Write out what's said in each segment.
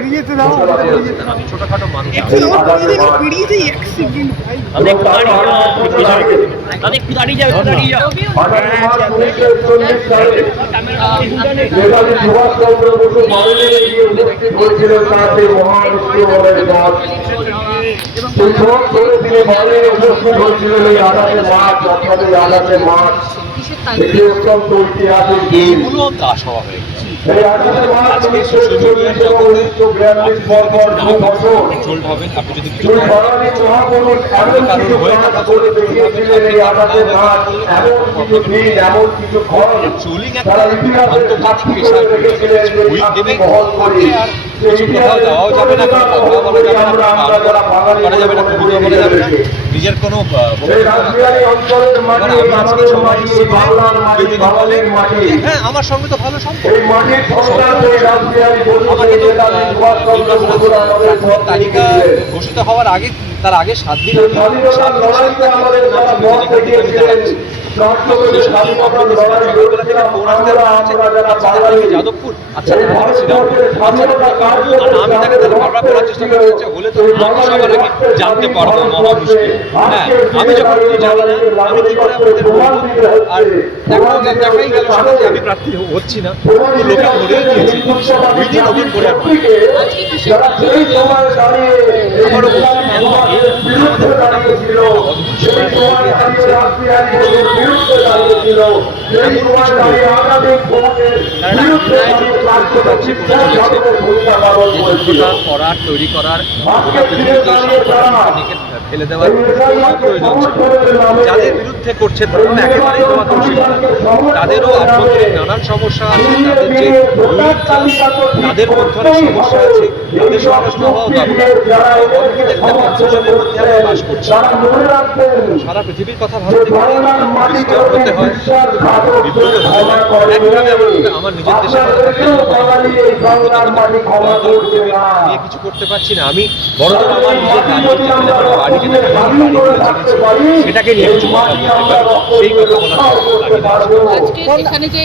বেরিয়ে যেতে দাও। আমি ছোটখাটো মানুষ বেরিয়ে যাই এক সেকেন্ড ভাই। একটু দাঁড়িয়ে যাও নেতাজি সুভাষচন্দ্র বসু বাংলায় গিয়ে উপস্থিত হয়েছিলেন তার সেই মহান উৎসবের দল। সেই সব করে তিনি বাংলায় উপস্থিত হয়েছিলেন এই 28 মার্চ, অর্থাৎ এই 28 মার্চ একটি অত্যন্ত ঐতিহাসিক দিন। এই 28 মার্চ 1940 এবং 1942 পরপর 2 বছর এই বাঙালি মহাপুরুষ এমন কিছু কাজ করে দেখিয়েছিলেন। এই 28 মার্চ এমন কিছু দিন, এমন কিছু ক্ষণ তারা ইতিহাসের সাক্ষী করে রেখেছিলেন যে সাক্ষী বহন করে নিজের কোনো হ্যাঁ আমার সঙ্গে তো ভালো সম্পর্ক তালিকা ঘোষিত হওয়ার আগে তার আগে 7 দিন যাদবপুর আচ্ছা আমি তাকে তাহলে বারবার করার চেষ্টা করছি হলে তো আমি সবার আগে জানতে পারবো মহা মুশকিল। হ্যাঁ আমি যখন জানি না আমি কি করে আপনাদের বলবো। আর দেখাই গেল সেটা যে আমি প্রার্থী হচ্ছি না, লোকে ধরেই দিয়েছি ওই দিন ওদিন করে করার তৈরি করার ফেলে দেওয়ার প্রয়োজন ছিল। যাদের বিরুদ্ধে করছে তারা একেবারেই দেওয়া দোষী, তাদেরও আভ্যন্তরীণ নানান সমস্যা আছে, তাদের যে তাদের মধ্যে অনেক সমস্যা আছে, তাদের সমালোচনা হওয়া দরকার। বাস করছে সারা পৃথিবীর কথা ভাবতে পারে, ডিস্টার্ব হতে হয়, বিব্রত হতে হয়। একইভাবে আমার নিজের দেশে নিয়ে কিছু করতে পারছি না। আমি বড়দের আমার নিজের বাড়ি সেটাকে নিয়ে কিছু কথা বলতে পারি, সেই কথা বলা এখানে যে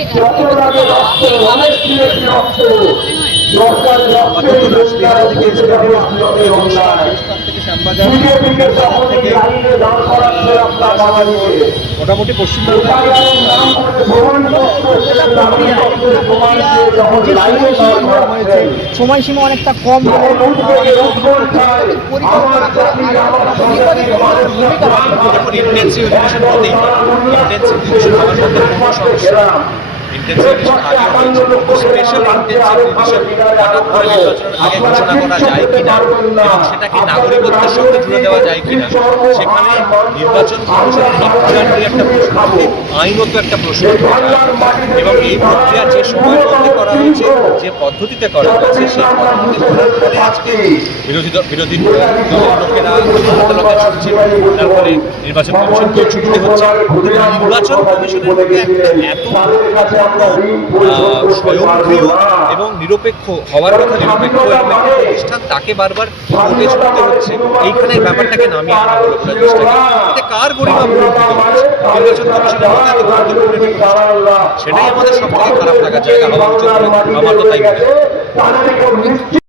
মোটামুটি পশ্চিমবঙ্গ সময়সীমা অনেকটা কম ইন্টেন্সিভ এডুকেশন হতেই পারে, ইন্টেন্সিভ এডুকেশন হওয়ার মধ্যে কোনো সমস্যা ইন্টেন্সিভ এডুকেশন আগে হয়েছে, স্পেশাল ইন্টেন্সিভ এডুকেশন হঠাৎ করে নির্বাচনের আগে ঘোষণা করা যায় কিনা এবং সেটাকে নাগরিকত্বের সঙ্গে জুড়ে দেওয়া যায় কিনা, সেখানে নির্বাচন কমিশনের নির্বাচনের একটা প্রশ্ন থাকে, আইনত একটা প্রশ্ন এবং এই প্রক্রিয়া যে সময়ের মধ্যে করা হয়েছে, যে পদ্ধতিতে করা হয়েছে, সেই পদ্ধতিতে করার পরে আজকে বিরোধী দলের লোকেরা আদালতে ছুটছে, তারপরে নির্বাচন কমিশনকেও ছুটতে হচ্ছে। নির্বাচন কমিশনের মধ্যে একটা এত স্বয়ংক্রিয় এবং নিরপেক্ষ হওয়ার কথা, নিরপেক্ষ প্রতিষ্ঠান তাকে বারবার কোর্টে ছুটতে হচ্ছে। এইখানে ব্যাপারটাকে নামিয়ে আনা হলো প্রচেষ্টাকে, এতে কার গরিমা নির্বাচন কমিশনের মধ্যে এত গুরুত্বপূর্ণ সেটাই আমাদের সব থেকে খারাপ লাগার জায়গা হওয়া উচিত। আমার তো তাই মনে হয়।